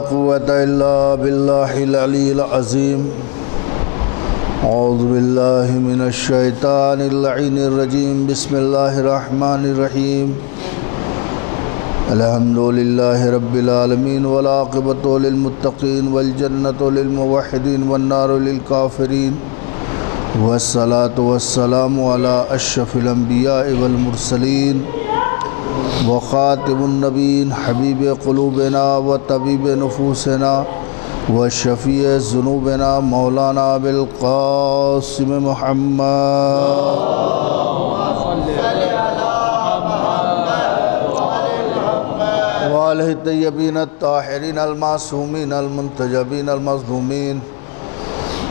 قوة إلا بالله العلي العظيم. أعوذ بالله من الشيطان اللعين الرجيم. بسم الله الرحمن الرحيم. الحمد لله رب العالمين والعاقبة للمتقين والجنة للموحدين والنار للكافرين والصلاة والسلام على أشرف الأنبياء والمرسلين وخاتم النبيين حبيب قلوبنا وطبيب نفوسنا وشفيع ذنوبنا مولانا أبي القاسم محمد وآله الطيبين الطاهرين المعصومين المنتجبين المظلومين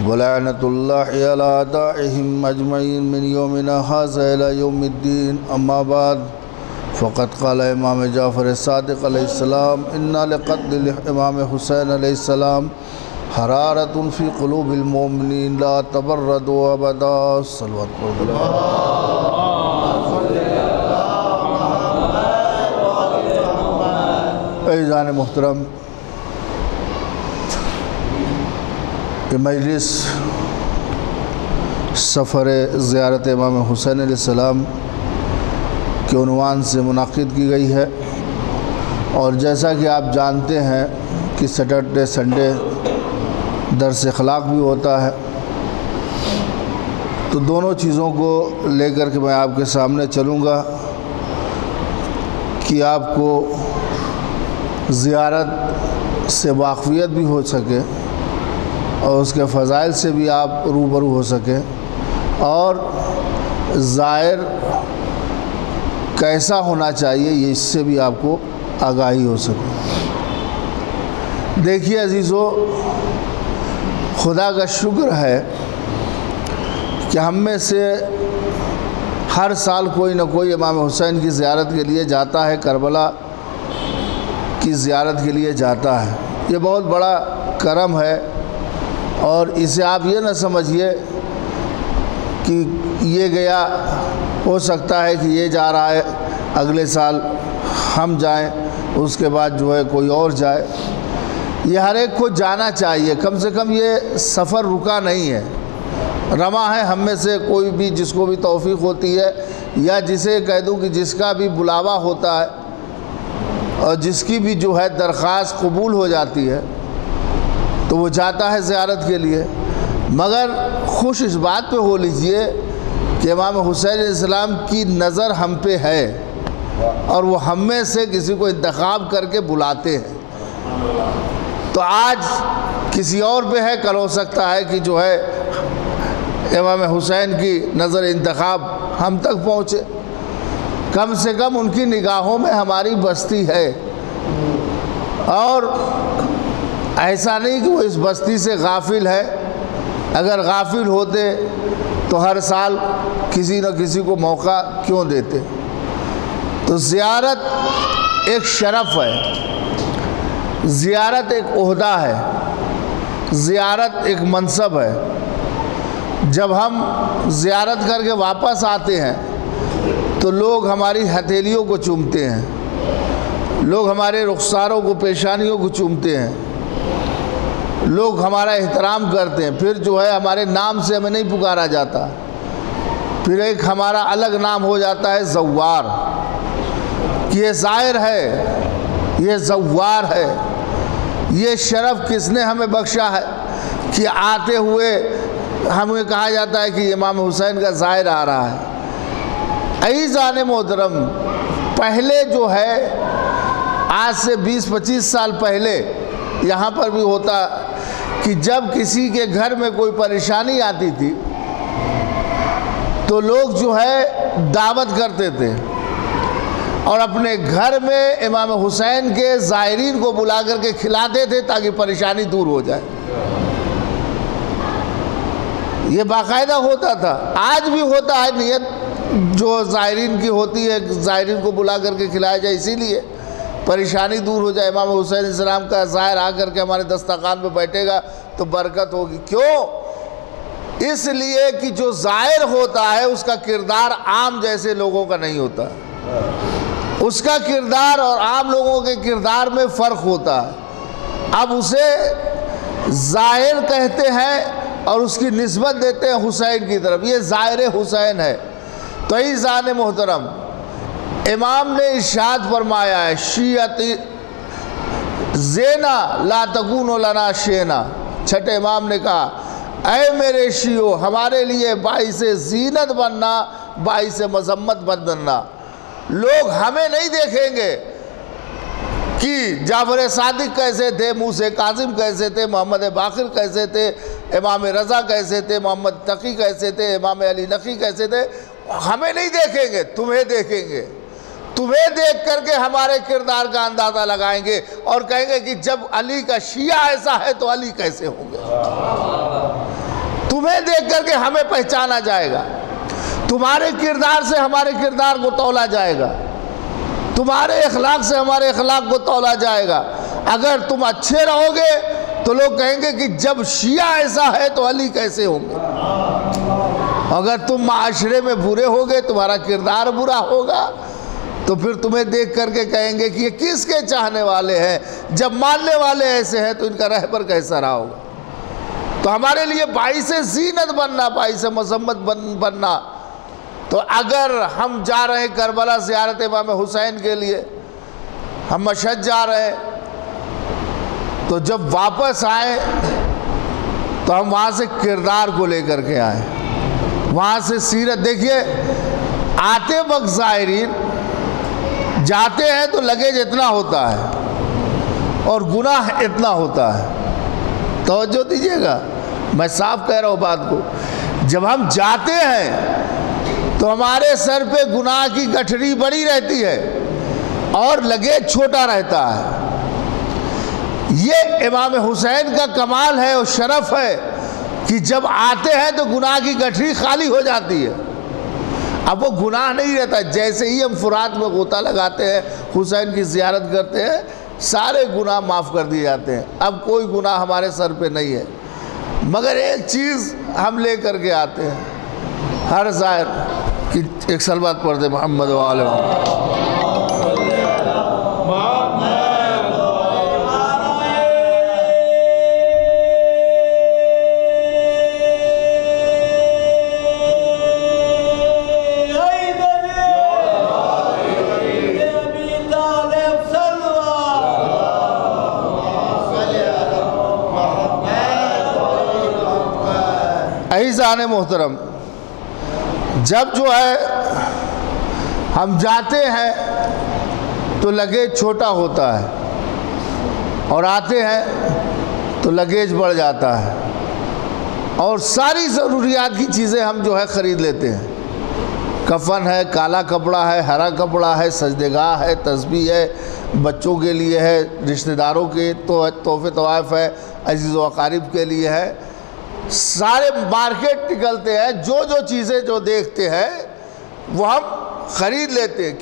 ولعنة الله على أعدائهم أجمعين من يومنا هذا إلى يوم الدين. أما بعد، فقد قال امام جعفر الصادق علیہ السلام: إن لقتل امام حسین علیہ السلام حرارة في قلوب المؤمنين لا تبردوا أبدا. صلوات عزیزان محترم، یہ مجلس سفر زیارت امام حسین علیہ السلام کے عنوان سے منعقد کی گئی ہے، اور جیسا کہ آپ جانتے ہیں کہ سیٹرڈے سنڈے درس اخلاق بھی ہوتا ہے، تو دونوں چیزوں کو لے کر کے میں آپ کے سامنے چلوں گا کہ آپ کو زیارت سے واقفیت بھی ہو سکے اور اس کے فضائل سے بھی آپ روبرو ہو سکیں، اور زائر کیسا ہونا چاہیے یہ اس سے بھی آپ کو آگاہی ہو سکے. دیکھیے عزیزو، خدا کا شکر ہے کہ ہم میں سے ہر سال کوئی نہ کوئی امام حسین کی زیارت کے لیے جاتا ہے، کربلا کی زیارت کے لیے جاتا ہے. یہ بہت بڑا کرم ہے، اور اسے آپ یہ نہ سمجھیے کہ یہ گیا، ہو سکتا ہے کہ یہ جا رہا ہے اگلے سال ہم جائیں، اس کے بعد جو ہے کوئی اور جائے. یہ ہر ایک کو جانا چاہیے، کم سے کم یہ سفر رکا نہیں ہے، رواں ہے. ہم میں سے کوئی بھی جس کو بھی توفیق ہوتی ہے، یا جسے کہہ دوں کہ جس کا بھی بلاوا ہوتا ہے اور جس کی بھی جو ہے درخواست قبول ہو جاتی ہے، تو وہ جاتا ہے زیارت کے لیے. مگر خوش اس بات پہ ہو لیجئے کہ امام حسین علیہ السلام کی نظر ہم پہ ہے، اور وہ ہم میں سے کسی کو انتخاب کر کے بلاتے ہیں. تو آج کسی اور پہ ہے، کل ہو سکتا ہے کہ جو ہے امام حسین کی نظر انتخاب ہم تک پہنچے. کم سے کم ان کی نگاہوں میں ہماری بستی ہے، اور ایسا نہیں کہ وہ اس بستی سے غافل ہے. اگر غافل ہوتے تو ہر سال کسی نہ کسی کو موقع کیوں دیتے. تو زیارت ایک شرف ہے، زیارت ایک عہدہ ہے، زیارت ایک منصب ہے. جب ہم زیارت کر کے واپس آتے ہیں تو لوگ ہماری ہتھیلیوں کو چومتے ہیں، لوگ ہمارے رخساروں کو، پیشانیوں کو چومتے ہیں، لوگ ہمارا احترام کرتے ہیں. پھر جو ہے ہمارے نام سے ہمیں نہیں پکارا جاتا، پھر ایک ہمارا الگ نام ہو جاتا ہے زوار. یہ زائر ہے، یہ زوار ہے. یہ شرف کس نے ہمیں بخشا ہے کہ آتے ہوئے ہمیں کہا جاتا ہے کہ امام حسین کا زائر آ رہا ہے. عزیزان محترم، پہلے جو ہے آج سے 20-25 سال پہلے یہاں پر بھی ہوتا کہ جب کسی کے گھر میں کوئی پریشانی آتی تھی تو لوگ جو ہے دعوت کرتے تھے، اور اپنے گھر میں امام حسین کے زائرین کو بلا کر کے کھلاتے تھے تاکہ پریشانی دور ہو جائے. یہ باقاعدہ ہوتا تھا، آج بھی ہوتا ہے. نیت جو زائرین کی ہوتی ہے، زائرین کو بلا کر کے کھلایا جائے، اسی لیے پریشانی دور ہو جائے. امام حسین علیہ السلام کا زائر آ کر کے ہمارے دسترخوان پہ بیٹھے گا تو برکت ہوگی. کیوں؟ اس لیے کہ جو زائر ہوتا ہے اس کا کردار عام جیسے لوگوں کا نہیں ہوتا. اس کا کردار اور عام لوگوں کے کردار میں فرق ہوتا ہے. اب اسے زائر کہتے ہیں اور اس کی نسبت دیتے ہیں حسین کی طرف، یہ زائر حسین ہے۔ تو عزیزان محترم، امام نے ارشاد فرمایا ہے شیعتی زینا لا تکون لنا شینا، چھٹے امام نے کہا اے میرے شیعو، ہمارے لیے باعث زینت بننا، باعث مذمت بننا۔ لوگ ہمیں نہیں دیکھیں گے کہ جعفر صادق کیسے تھے، موسیٰ کاظم کیسے تھے، محمد باقر کیسے تھے، امام رضا کیسے تھے، محمد تقی کیسے تھے، امام علی نقی کیسے تھے، ہمیں نہیں دیکھیں گے، تمہیں دیکھیں گے۔ تمہیں دیکھ کر کے ہمارے کردار کا اندازہ لگائیں گے اور کہیں گے کہ جب علی کا شیعہ ایسا ہے تو علی کیسے ہوں گے۔ تمہیں دیکھ کر کے ہمیں پہچانا جائے گا، تمہارے کردار سے ہمارے کردار کو تولا جائے گا، تمہارے اخلاق سے ہمارے اخلاق کو تولا جائے گا۔ اگر تم اچھے رہو گے تو لوگ کہیں گے کہ جب شیعہ ایسا ہے تو علی کیسے ہوں گے۔ اگر تم معاشرے میں برے ہوگے، تمہارا کردار برا ہوگا، تو پھر تمہیں دیکھ کر کے کہیں گے کہ یہ کس کے چاہنے والے ہیں، جب ماننے والے ایسے ہیں تو ان کا رہبر کیسا رہا ہوگا۔ تو ہمارے لیے باعث زینت بننا، باعث مذمت بننا۔ تو اگر ہم جا رہے ہیں کربلا زیارت امام حسین کے لیے، ہم مشہد جا رہے ہیں، تو جب واپس آئیں تو ہم وہاں سے کردار کو لے کر کے آئیں، وہاں سے سیرت۔ دیکھیے آتے وقت زائرین جاتے ہیں تو لگیج اتنا ہوتا ہے اور گناہ اتنا ہوتا ہے، توجہ دیجیے گا، میں صاف کہہ رہا ہوں بات کو۔ جب ہم جاتے ہیں تو ہمارے سر پہ گناہ کی گٹھری بڑی رہتی ہے اور لگیج چھوٹا رہتا ہے۔ یہ امام حسین کا کمال ہے اور شرف ہے کہ جب آتے ہیں تو گناہ کی گٹھری خالی ہو جاتی ہے، اب وہ گناہ نہیں رہتا۔ جیسے ہی ہم فرات میں غوطہ لگاتے ہیں، حسین کی زیارت کرتے ہیں، سارے گناہ معاف کر دیے جاتے ہیں، اب کوئی گناہ ہمارے سر پہ نہیں ہے۔ مگر ایک چیز ہم لے کر کے آتے ہیں، ہر زائر کی ایک صلوات پڑھ دے محمد و آل محمد۔ عزیزان محترم، جب جو ہے ہم جاتے ہیں تو لگیج چھوٹا ہوتا ہے اور آتے ہیں تو لگیج بڑھ جاتا ہے اور ساری ضروریات کی چیزیں ہم جو ہے خرید لیتے ہیں۔ کفن ہے، کالا کپڑا ہے، ہرا کپڑا ہے، سجدگاہ ہے، تسبیح ہے، بچوں کے لیے ہے، رشتہ داروں کے تحفے طوائف ہے، عزیز و اقارب کے لیے ہے، سارے مارکیٹ نکلتے ہیں، جو جو چیزیں جو دیکھتے ہیں وہ ہم خرید لیتے ہیں۔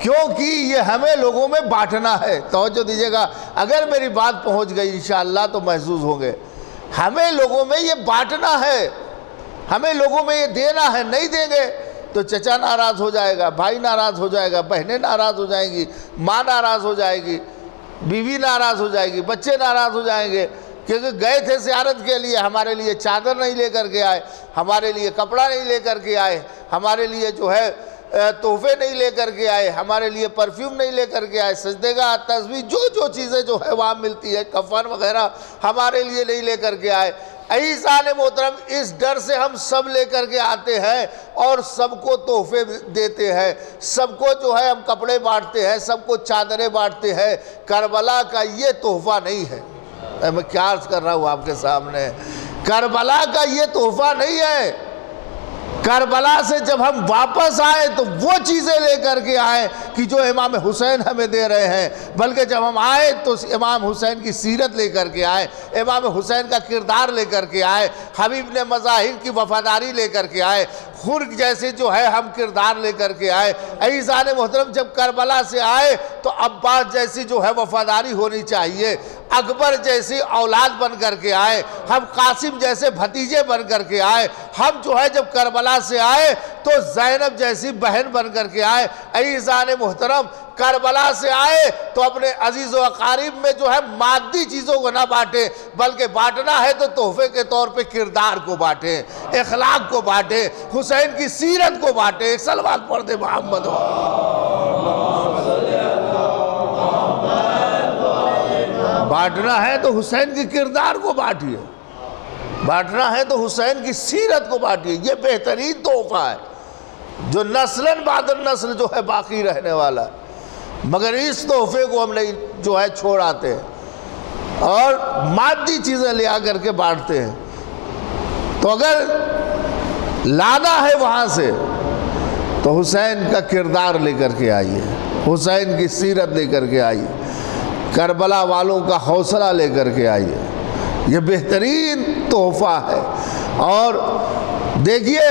کیونکہ یہ ہمیں لوگوں میں بانٹنا ہے۔ توجہ دیجیے گا، اگر میری بات پہنچ گئی انشاءاللہ تو محظوظ ہوں گے۔ ہمیں لوگوں میں یہ بانٹنا ہے، ہمیں لوگوں میں یہ دینا ہے۔ نہیں دیں گے تو چچا ناراض ہو جائے گا، بھائی ناراض ہو جائے گا، بہنیں ناراض ہو جائیں گی، ماں ناراض ہو جائے گی، بیوی ناراض ہو جائے گی، بچے ناراض ہو جائیں گے، کیونکہ گئے تھے زیارت کے لیے، ہمارے لیے چادر نہیں لے کر کے آئے، ہمارے لیے کپڑا نہیں لے کر کے آئے، ہمارے لیے جو ہے تحفے نہیں لے کر کے آئے، ہمارے لیے پرفیوم نہیں لے کر کے آئے، سجدگاہ، تسبیح، جو چیزیں جو ہے وہاں ملتی ہے، کفن وغیرہ ہمارے لیے نہیں لے کر کے آئے۔ عزیزان محترم، اس ڈر سے ہم سب لے کر کے آتے ہیں اور سب کو تحفے دیتے ہیں، سب کو جو ہے ہم کپڑے بانٹتے ہیں، سب کو چادریں بانٹتے ہیں۔ کربلا کا یہ تحفہ نہیں ہے، میں کیا عرض کر رہا ہوں آپ کے سامنے، کربلا کا یہ تحفہ نہیں ہے۔ کربلا سے جب ہم واپس آئے تو وہ چیزیں لے کر کے آئے کہ جو امام حسین ہمیں دے رہے ہیں، بلکہ جب ہم آئے تو امام حسین کی سیرت لے کر کے آئے، امام حسین کا کردار لے کر کے آئے، حبیب نے مظاہر کی وفاداری لے کر کے آئے، خرگ جیسے جو ہے ہم کردار لے کر کے آئے۔ عزیزان محترم جب کربلا سے آئے تو عباس جیسی جو ہے وفاداری ہونی چاہیے، اکبر جیسی اولاد بن کر کے آئے، ہم قاسم جیسے بھتیجے بن کر کے آئے، ہم جو ہے جب کربلا سے آئے تو زینب جیسی بہن بن کر کے آئے۔ عزیزان محترم کربلا سے آئے تو اپنے عزیز و اقارب میں جو ہے مادی چیزوں کو نہ بانٹے، بلکہ بانٹنا ہے تو تحفے کے طور پہ کردار کو بانٹے، اخلاق کو بانٹے، حسین کی سیرت کو بانٹے۔ ایک صلوات پڑھ دے محمد۔ بانٹنا ہے تو حسین کی کردار کو بانٹیے، بانٹنا ہے تو حسین کی سیرت کو بانٹیے۔ یہ بہترین تحفہ ہے جو نسلاً بعد النسل جو ہے باقی رہنے والا ہے، مگر اس تحفے کو ہم نہیں جو ہے چھوڑ آتے ہیں اور مادی چیزیں لے آ کر کے بانٹتے ہیں۔ تو اگر لانا ہے وہاں سے تو حسین کا کردار لے کر کے آئیے، حسین کی سیرت لے کر کے آئیے، کربلا والوں کا حوصلہ لے کر کے آئیے۔ یہ بہترین تحفہ ہے۔ اور دیکھیے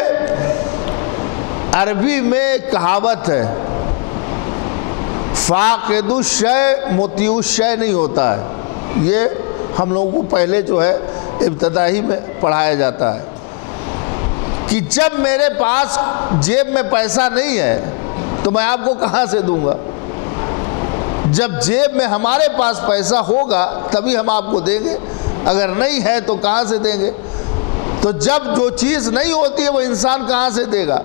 عربی میں کہاوت ہے، فاقد الشیء مطیع الشیء نہیں ہوتا ہے۔ یہ ہم لوگوں کو پہلے جو ہے ابتدائی میں پڑھایا جاتا ہے کہ جب میرے پاس جیب میں پیسہ نہیں ہے تو میں آپ کو کہاں سے دوں گا؟ جب جیب میں ہمارے پاس پیسہ ہوگا تبھی ہم آپ کو دیں گے، اگر نہیں ہے تو کہاں سے دیں گے؟ تو جب جو چیز نہیں ہوتی ہے وہ انسان کہاں سے دے گا؟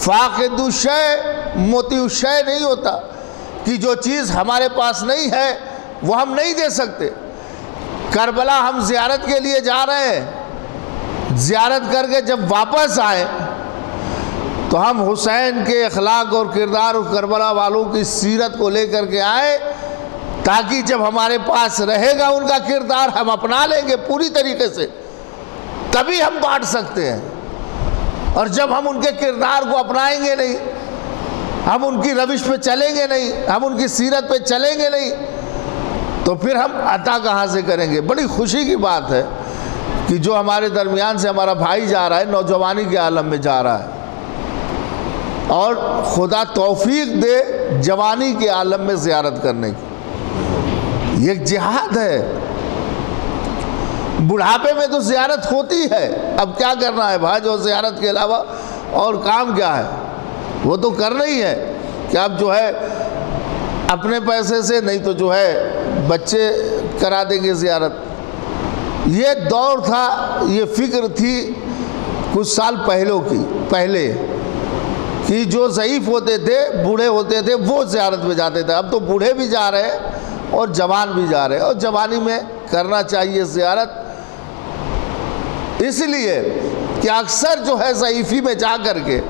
فاقد الشیء مطیع الشیء نہیں ہوتا کہ جو چیز ہمارے پاس نہیں ہے وہ ہم نہیں دے سکتے۔ کربلا ہم زیارت کے لیے جا رہے ہیں، زیارت کر کے جب واپس آئے تو ہم حسین کے اخلاق اور کردار اور کربلا والوں کی سیرت کو لے کر کے آئے تاکہ جب ہمارے پاس رہے گا ان کا کردار ہم اپنا لیں گے پوری طریقے سے، تبھی ہم بانٹ سکتے ہیں۔ اور جب ہم ان کے کردار کو اپنائیں گے نہیں، ہم ان کی روش پہ چلیں گے نہیں، ہم ان کی سیرت پہ چلیں گے نہیں، تو پھر ہم عطا کہاں سے کریں گے؟ بڑی خوشی کی بات ہے کہ جو ہمارے درمیان سے ہمارا بھائی جا رہا ہے، نوجوانی کے عالم میں جا رہا ہے، اور خدا توفیق دے جوانی کے عالم میں زیارت کرنے کی۔ یہ ایک جہاد ہے۔ بڑھاپے میں تو زیارت ہوتی ہے، اب کیا کرنا ہے بھائی، جو زیارت کے علاوہ اور کام کیا ہے؟ وہ تو کرنا ہی ہے کہ آپ جو ہے اپنے پیسے سے، نہیں تو جو ہے بچے کرا دیں گے زیارت۔ یہ دور تھا، یہ فکر تھی کچھ سال پہلے کہ جو ضعیف ہوتے تھے، بوڑھے ہوتے تھے، وہ زیارت میں جاتے تھے۔ اب تو بوڑھے بھی جا رہے ہیں اور جوان بھی جا رہے ہیں، اور جوانی میں کرنا چاہیے زیارت، اس لیے کہ اکثر جو ہے ضعیفی میں جا کر کے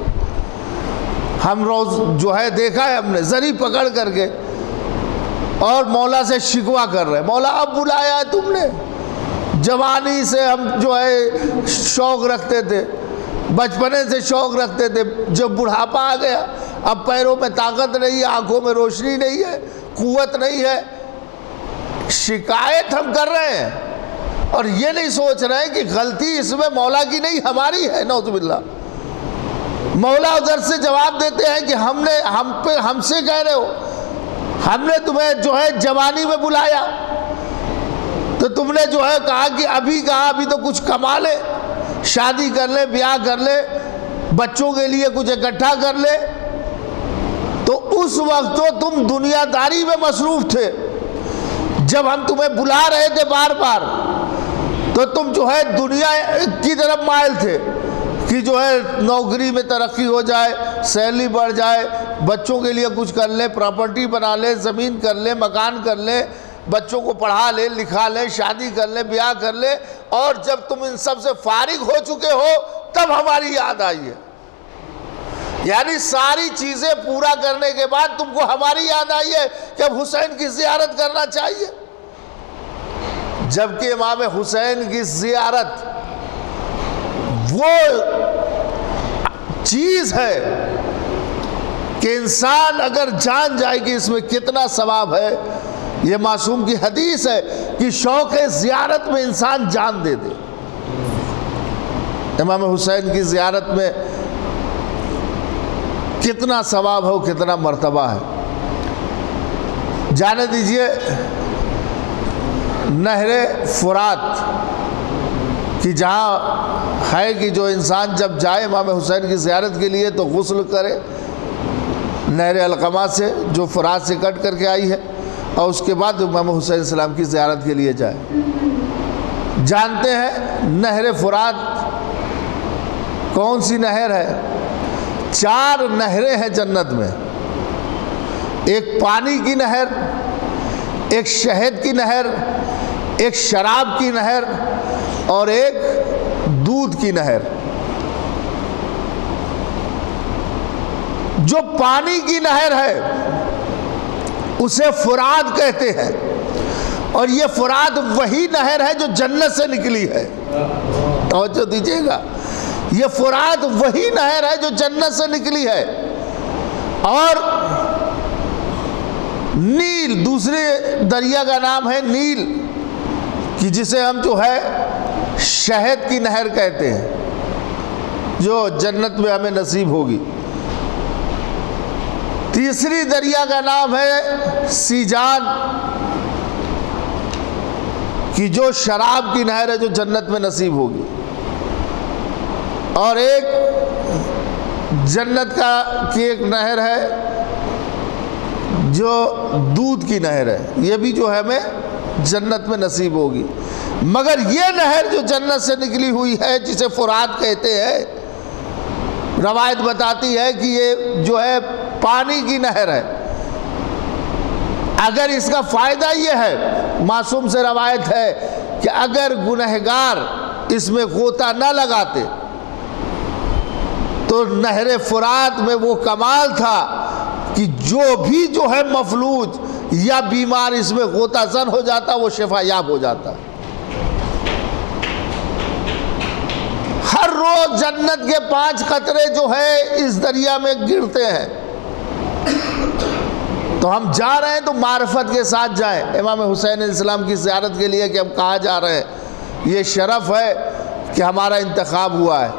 ہم روز جو ہے دیکھا ہے ہم نے زری پکڑ کر کے اور مولا سے شکوہ کر رہے ہیں، مولا اب بلایا ہے تم نے؟ جوانی سے ہم جو ہے شوق رکھتے تھے، بچپنے سے شوق رکھتے تھے، جب بڑھاپا آ گیا اب پیروں میں طاقت نہیں ہے، آنکھوں میں روشنی نہیں ہے، قوت نہیں ہے۔ شکایت ہم کر رہے ہیں اور یہ نہیں سوچ رہے ہیں کہ غلطی اس میں مولا کی نہیں ہماری ہے، نعوذ باللہ۔ مولا ادھر سے جواب دیتے ہیں کہ ہم سے کہہ رہے ہو، ہم نے تمہیں جو ہے جوانی میں بلایا تو تم نے جو ہے کہا کہ ابھی تو کچھ کما لے، شادی کر لے، بیاہ کر لے، بچوں کے لیے کچھ اکٹھا کر لے۔ تو اس وقت تو تم دنیا داری میں مصروف تھے، جب ہم تمہیں بلا رہے تھے بار بار تو تم جو ہے دنیا کی طرف مائل تھے کہ جو ہے نوکری میں ترقی ہو جائے، سیلری بڑھ جائے، بچوں کے لیے کچھ کر لے، پراپرٹی بنا لے، زمین کر لے، مکان کر لے، بچوں کو پڑھا لے، لکھا لے، شادی کر لے، بیاہ کر لے۔ اور جب تم ان سب سے فارغ ہو چکے ہو تب ہماری یاد آئی ہے، یعنی ساری چیزیں پورا کرنے کے بعد تم کو ہماری یاد آئی ہے کہ اب حسین کی زیارت کرنا چاہیے۔ جبکہ امام حسین کی زیارت وہ چیز ہے کہ انسان اگر جان جائے کہ اس میں کتنا ثواب ہے، یہ معصوم کی حدیث ہے کہ شوق زیارت میں انسان جان دے دے۔ امام حسین کی زیارت میں کتنا ثواب ہو، کتنا مرتبہ ہے۔ جانے دیجئے نہر فرات کہ جہاں ہے کہ جو انسان جب جائے امام حسین کی زیارت کے لیے تو غسل کرے نہر القمہ سے جو فرات سے کٹ کر کے آئی ہے، اور اس کے بعد امام حسین علیہ السلام کی زیارت کے لیے جائے۔ جانتے ہیں نہر فرات کون سی نہر ہے؟ 4 نہریں ہیں جنت میں، ایک پانی کی نہر، ایک شہد کی نہر، ایک شراب کی نہر اور ایک دودھ کی نہر۔ جو پانی کی نہر ہے اسے فرات کہتے ہیں، اور یہ فرات وہی نہر ہے جو جنت سے نکلی ہے۔ توجہ دیجیے گا، یہ فرات وہی نہر ہے جو جنت سے نکلی ہے۔ اور نیل دوسرے دریا کا نام ہے نیل، کہ جسے ہم جو ہے شہد کی نہر کہتے ہیں، جو جنت میں ہمیں نصیب ہوگی۔ تیسری دریا کا نام ہے سیجان، کہ جو شراب کی نہر ہے جو جنت میں نصیب ہوگی۔ اور ایک جنت کی ایک نہر ہے جو دودھ کی نہر ہے، یہ بھی جو ہے ہمیں جنت میں نصیب ہوگی۔ مگر یہ نہر جو جنت سے نکلی ہوئی ہے جسے فرات کہتے ہیں، روایت بتاتی ہے کہ یہ جو ہے پانی کی نہر ہے۔ اگر اس کا فائدہ یہ ہے، معصوم سے روایت ہے کہ اگر گنہگار اس میں غوطہ نہ لگاتے تو نہر فرات میں وہ کمال تھا کہ جو بھی جو ہے مفلوج یا بیمار اس میں غوطہ زن ہو جاتا وہ شفا یاب ہو جاتا۔ ہر روز جنت کے 5 قطرے جو ہے اس دریا میں گرتے ہیں۔ تو ہم جا رہے ہیں تو معرفت کے ساتھ جائیں امام حسین علیہ السلام کی زیارت کے لیے کہ ہم کہاں جا رہے ہیں۔ یہ شرف ہے کہ ہمارا انتخاب ہوا ہے،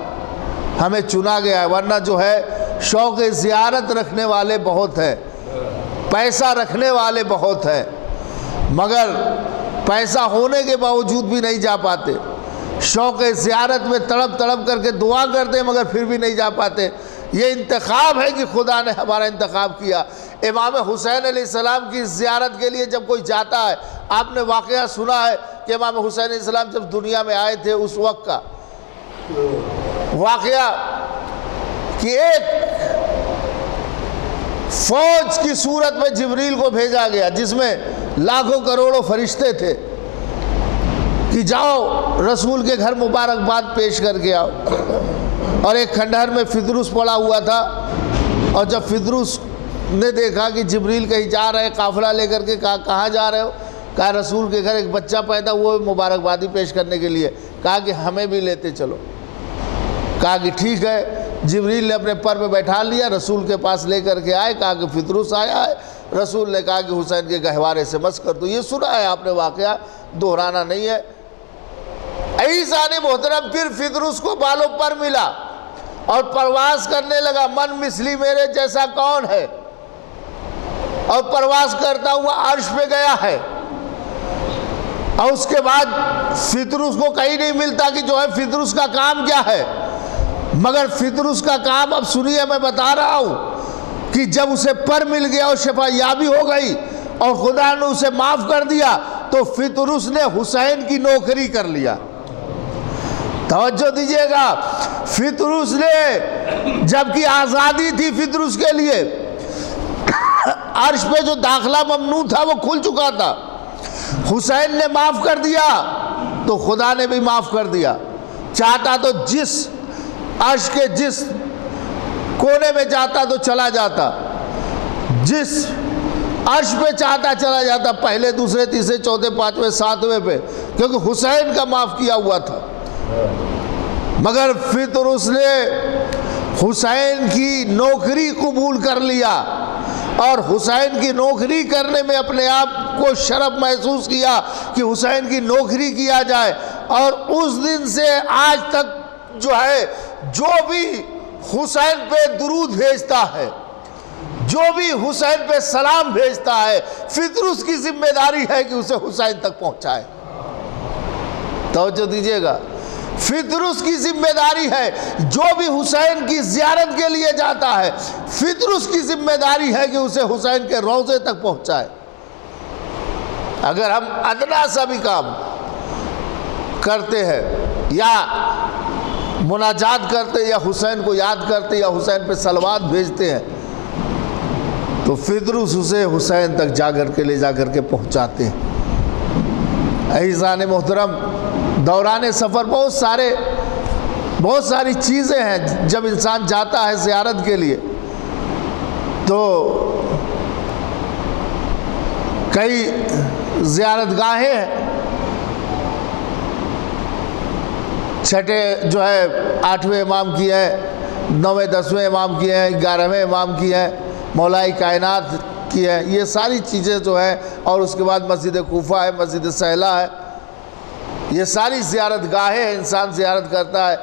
ہمیں چنا گیا ہے، ورنہ جو ہے شوق زیارت رکھنے والے بہت ہیں، پیسہ رکھنے والے بہت ہیں، مگر پیسہ ہونے کے باوجود بھی نہیں جا پاتے۔ شوق زیارت میں تڑپ تڑپ کر کے دعا کرتے مگر پھر بھی نہیں جا پاتے۔ یہ انتخاب ہے کہ خدا نے ہمارا انتخاب کیا۔ امام حسین علیہ السلام کی زیارت کے لیے جب کوئی جاتا ہے، آپ نے واقعہ سنا ہے کہ امام حسین علیہ السلام جب دنیا میں آئے تھے اس وقت کا واقعہ کہ ایک فوج کی صورت میں جبریل کو بھیجا گیا جس میں لاکھوں کروڑوں فرشتے تھے کہ جاؤ رسول کے گھر مبارکباد پیش کر کے آؤ۔ اور ایک کھنڈہر میں فدرس پڑا ہوا تھا، اور جب فدرس نے دیکھا کہ جبریل کہیں جا رہے قافلہ لے کر کے، کہا کہاں جا رہے ہو؟ کہا رسول کے گھر ایک بچہ پیدا وہ مبارکبادی پیش کرنے کے لیے، کہا کہ ہمیں بھی لیتے چلو۔ کہا کہ ٹھیک ہے، جبریل نے اپنے پر پہ بیٹھا لیا، رسول کے پاس لے کر کے آئے، کہا کہ فدرس آیا ہے۔ رسول نے کہا کہ حسین کے گہوارے سے مس کر دو۔ یہ سنا ہے آپ نے واقعہ، دہرانا نہیں ہے۔ عیسیٰ نے محترم پھر فدرس کو بالوں پر ملا اور پرواز کرنے لگا، من مثلی میرے جیسا کون ہے، اور پرواز کرتا ہوا عرش پہ گیا ہے۔ اور اس کے بعد فدرس کو کہیں نہیں ملتا کہ جو ہے فدرس کا کام کیا ہے، مگر فدرس کا کام اب سنیے میں بتا رہا ہوں کہ جب اسے پر مل گیا اور شفا یابی ہو گئی اور خدا نے اسے معاف کر دیا تو فدرس نے حسین کی نوکری کر لیا۔ توجہ دیجئے گا، فدرس نے جبکہ آزادی تھی فدرس کے لیے، عرش پہ جو داخلہ ممنوع تھا وہ کھل چکا تھا، حسین نے معاف کر دیا تو خدا نے بھی معاف کر دیا۔ چاہتا تو جس عرش کے جس کونے میں جاتا تو چلا جاتا، جس عرش پہ چاہتا چلا جاتا، پہلے دوسرے تیسرے چوتھے پانچویں ساتویں پہ، کیونکہ حسین کا معاف کیا ہوا تھا۔ مگر فدرس نے حسین کی نوکری قبول کر لیا اور حسین کی نوکری کرنے میں اپنے آپ کو شرف محسوس کیا کہ حسین کی نوکری کیا جائے۔ اور اس دن سے آج تک جو ہے جو بھی حسین پہ درود بھیجتا ہے، جو بھی حسین پہ سلام بھیجتا ہے، فطرس کی ذمہ داری ہے کہ اسے حسین تک پہنچائے۔ توجہ دیجئے گا، فطرس کی ذمہ داری ہے، جو بھی حسین کی زیارت کے لیے جاتا ہے، فطرس کی ذمہ داری ہے کہ اسے حسین کے روضے تک پہنچائے۔ اگر ہم ادنا سا بھی کام کرتے ہیں، یا مناجات کرتے، یا حسین کو یاد کرتے، یا حسین پہ صلوات بھیجتے ہیں، تو فطرس اسے حسین تک جا کر کے لے جا کر کے پہنچاتے ہیں۔ عزیزان محترم، دوران سفر بہت ساری چیزیں ہیں۔ جب انسان جاتا ہے زیارت کے لیے تو کئی زیارت گاہیں ہیں، چھٹے جو ہے 8ویں امام کی ہے، 9ویں 10ویں امام کی ہیں، 11ویں امام کی ہیں، مولا کائنات کی ہے، یہ ساری چیزیں جو ہیں، اور اس کے بعد مسجد کوفہ ہے، مسجد سہلا ہے، یہ ساری زیارت گاہیں ہیں، انسان زیارت کرتا ہے۔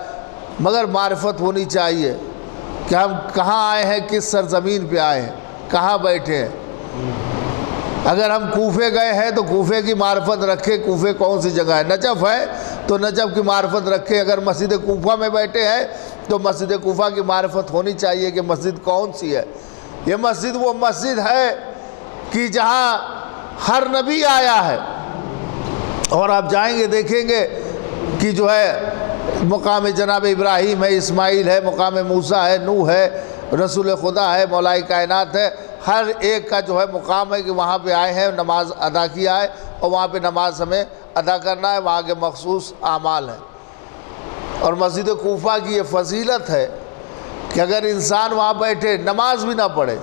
مگر معرفت ہونی چاہیے کہ ہم کہاں آئے ہیں، کس سرزمین پہ آئے ہیں، کہاں بیٹھے ہیں۔ اگر ہم کوفے گئے ہیں تو کوفے کی معرفت رکھے، کوفے کون سی جگہ ہے۔ نجف ہے تو نجف کی معرفت رکھے۔ اگر مسجد کوفہ میں بیٹھے ہیں تو مسجد کوفہ کی معرفت ہونی چاہیے کہ مسجد کون سی ہے۔ یہ مسجد وہ مسجد ہے کہ جہاں ہر نبی آیا ہے، اور آپ جائیں گے دیکھیں گے کہ جو ہے مقام جناب ابراہیم ہے، اسماعیل ہے، مقام موسیٰ ہے، نوح ہے، رسول خدا ہے، مولا کائنات ہے۔ ہر ایک کا جو ہے مقام ہے کہ وہاں پہ آئے ہیں، نماز ادا کیا ہے، اور وہاں پہ نماز ہمیں ادا کرنا ہے، وہاں کے مخصوص اعمال ہیں۔ اور مسجد کوفہ کی یہ فضیلت ہے کہ اگر انسان وہاں بیٹھے، نماز بھی نہ پڑھے،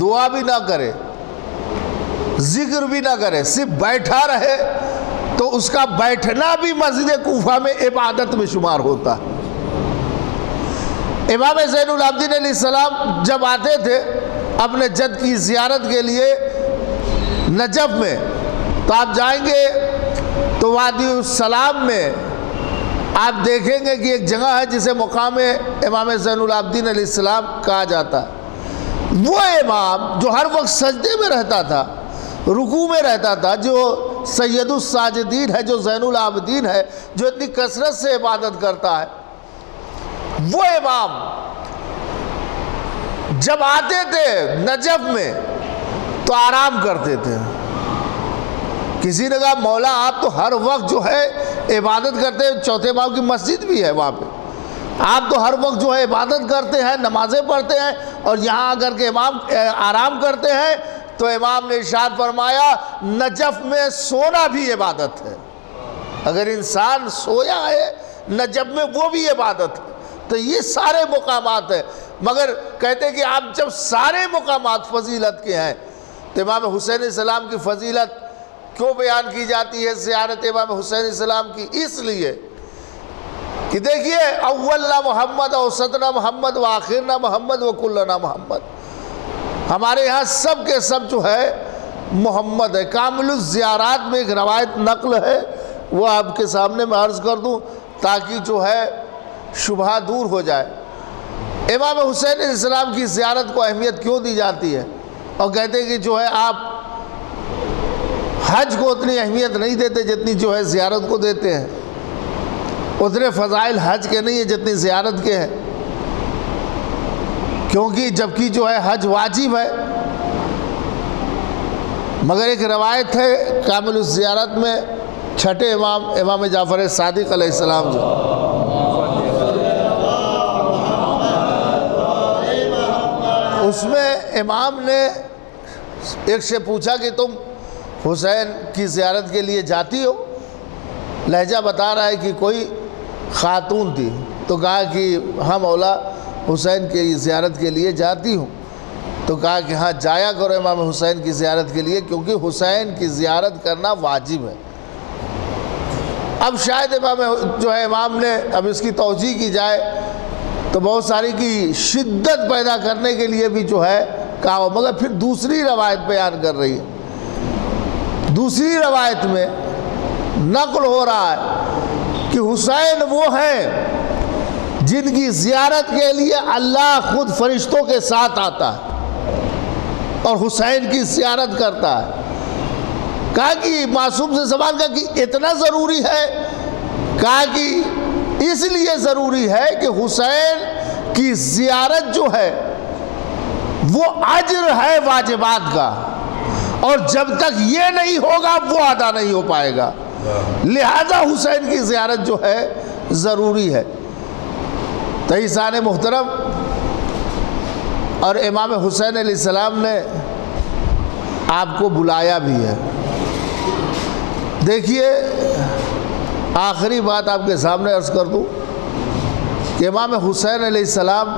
دعا بھی نہ کرے، ذکر بھی نہ کرے، صرف بیٹھا رہے، تو اس کا بیٹھنا بھی مسجد کوفہ میں عبادت میں شمار ہوتا ہے۔ امام زین العابدین علیہ السلام جب آتے تھے اپنے جد کی زیارت کے لیے نجف میں، تو آپ جائیں گے تو وادی السلام میں آپ دیکھیں گے کہ ایک جگہ ہے جسے مقام امام زین العابدین علیہ السلام کہا جاتا ہے۔ وہ امام جو ہر وقت سجدے میں رہتا تھا، رکوع میں رہتا تھا، جو سید الساجدین ہے، جو زین العابدین ہے، جو اتنی کثرت سے عبادت کرتا ہے، وہ امام جب آتے تھے نجف میں تو آرام کرتے تھے۔ کسی نے کہا مولا آپ تو ہر وقت جو ہے عبادت کرتے ہیں، چوتھے امام کی مسجد بھی ہے وہاں پہ، آپ تو ہر وقت جو ہے عبادت کرتے ہیں، نمازیں پڑھتے ہیں، اور یہاں آ کر کے امام آرام کرتے ہیں۔ تو امام نے ارشاد فرمایا نجف میں سونا بھی عبادت ہے۔ اگر انسان سویا ہے نجف میں، وہ بھی عبادت ہے۔ تو یہ سارے مقامات ہیں، مگر کہتے ہیں کہ آپ جب سارے مقامات فضیلت کے ہیں تو امام حسین علیہ السلام کی فضیلت کیوں بیان کی جاتی ہے زیارت امام حسین علیہ السلام کی؟ اس لیے کہ دیکھیے اولنا محمد، اوسطنا محمد، وآخرنا محمد، وکلنا محمد، ہمارے یہاں سب کے سب جو ہے محمد ہے۔ کامل الزیارات میں ایک روایت نقل ہے، وہ آپ کے سامنے میں عرض کر دوں تاکہ جو ہے شبہ دور ہو جائے۔ امام حسین علیہ السلام کی زیارت کو اہمیت کیوں دی جاتی ہے؟ اور کہتے ہیں کہ جو ہے آپ حج کو اتنی اہمیت نہیں دیتے جتنی جو ہے زیارت کو دیتے ہیں، اتنے فضائل حج کے نہیں ہیں جتنی زیارت کے ہیں، کیونکہ جبکہ جو ہے حج واجب ہے، مگر ایک روایت ہے کامل الزیارت میں چھٹے امام، امام جعفر صادق علیہ السلام جو اس میں امام نے ایک سے پوچھا کہ تم حسین کی زیارت کے لیے جاتی ہو؟ لہجہ بتا رہا ہے کہ کوئی خاتون تھی، تو کہا کہ ہاں مولا حسین کی زیارت کے لیے جاتی ہوں۔ تو کہا کہ ہاں جایا کرو امام حسین کی زیارت کے لیے، کیونکہ حسین کی زیارت کرنا واجب ہے۔ اب شاید امام نے اب اس کی توجیہ کی جائے تو بہت ساری کی شدت پیدا کرنے کے لیے بھی جو ہے کہا، مگر پھر دوسری روایت بیان کر رہی ہے۔ دوسری روایت میں نقل ہو رہا ہے کہ حسین وہ ہیں جن کی زیارت کے لیے اللہ خود فرشتوں کے ساتھ آتا ہے اور حسین کی زیارت کرتا ہے۔ کہا کہ معصوم سے سوال کہا کہ اتنا ضروری ہے؟ کہا کہ اس لیے ضروری ہے کہ حسین کی زیارت جو ہے وہ اجر ہے واجبات کا، اور جب تک یہ نہیں ہوگا وہ ادا نہیں ہو پائے گا، لہذا حسین کی زیارت جو ہے ضروری ہے۔ تو عیسان محترم، اور امام حسین علیہ السلام نے آپ کو بلایا بھی ہے۔ دیکھیے، آخری بات آپ کے سامنے عرض کر دوں کہ امام حسین علیہ السلام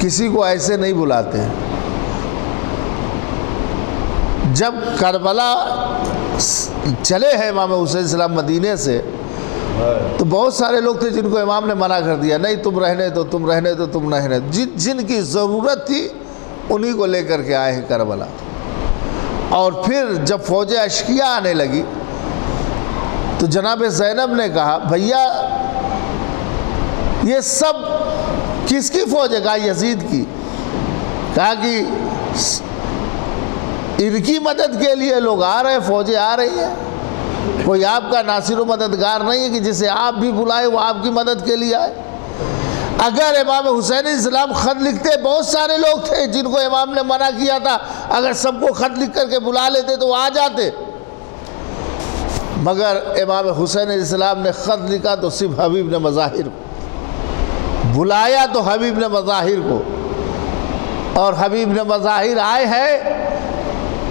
کسی کو ایسے نہیں بلاتے۔ جب کربلا چلے ہیں امام حسین علیہ السلام مدینے سے، تو بہت سارے لوگ تھے جن کو امام نے منع کر دیا، نہیں تم رہنے دو، تم رہنے دو، تم رہنے دو۔ جن کی ضرورت تھی انہی کو لے کر کے آئے ہیں کربلا۔ اور پھر جب فوج اشقیہ آنے لگی تو جناب زینب نے کہا بھیا یہ سب کس کی فوج ہے؟ کہا یزید کی۔ کہا کہ ان کی مدد کے لیے لوگ آ رہے ہیں، فوجیں آ رہی ہیں، کوئی آپ کا ناصر و مددگار نہیں ہے کہ جسے آپ بھی بلائے وہ آپ کی مدد کے لیے آئے۔ اگر امام حسین علیہ السلام خط لکھتے، بہت سارے لوگ تھے جن کو امام نے منع کیا تھا، اگر سب کو خط لکھ کر کے بلا لیتے تو وہ آ جاتے، مگر امام حسین علیہ السلام نے خط لکھا تو صرف حبیب نے مظاہر کو بلایا، تو حبیب نے مظاہر کو، اور حبیب نے مظاہر آئے ہیں۔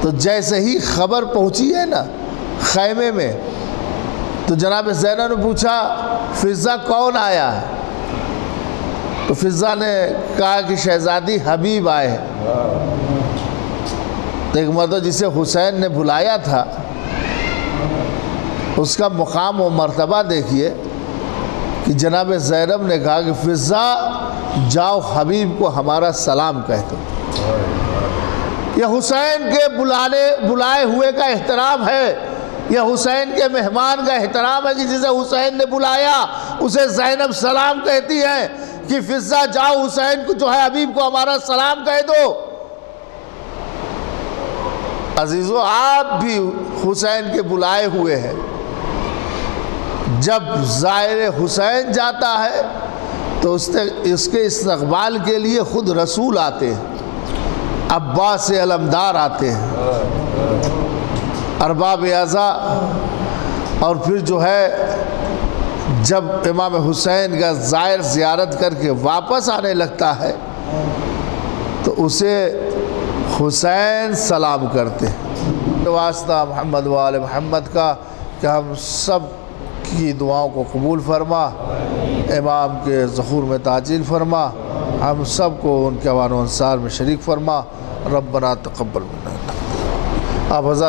تو جیسے ہی خبر پہنچی ہے نا خیمے میں، تو جناب زینب نے پوچھا فضہ کون آیا ہے؟ تو فضہ نے کہا کہ شہزادی حبیب آئے ہیں۔ تو ایک مرتبہ جسے حسین نے بلایا تھا اس کا مقام و مرتبہ دیکھیے کہ جناب زینب نے کہا کہ فضہ جاؤ حبیب کو ہمارا سلام کہہ دو۔ یہ حسین کے بلائے ہوئے کا احترام ہے، یہ حسین کے مہمان کا احترام ہے کہ جسے حسین نے بلایا اسے زینب سلام کہتی ہے کہ فضہ جاؤ حسین کو جو ہے حبیب کو ہمارا سلام کہہ دو۔ عزیزو، آپ بھی حسین کے بلائے ہوئے ہیں۔ جب زائر حسین جاتا ہے تو اس کے استقبال کے لیے خود رسول آتے ہیں، عباس علمدار آتے ہیں، ارباب اعضاء، اور پھر جو ہے جب امام حسین کا زائر زیارت کر کے واپس آنے لگتا ہے تو اسے حسین سلام کرتے ہیں۔ واسطہ محمد و آل محمد کا کہ ہم سب کی دعاؤں کو قبول فرما، امام کے ظہور میں تعجیل فرما، ہم سب کو ان کے اوان و انصار میں شریک فرما۔ ربنا تقبل منا۔ آپ حضرات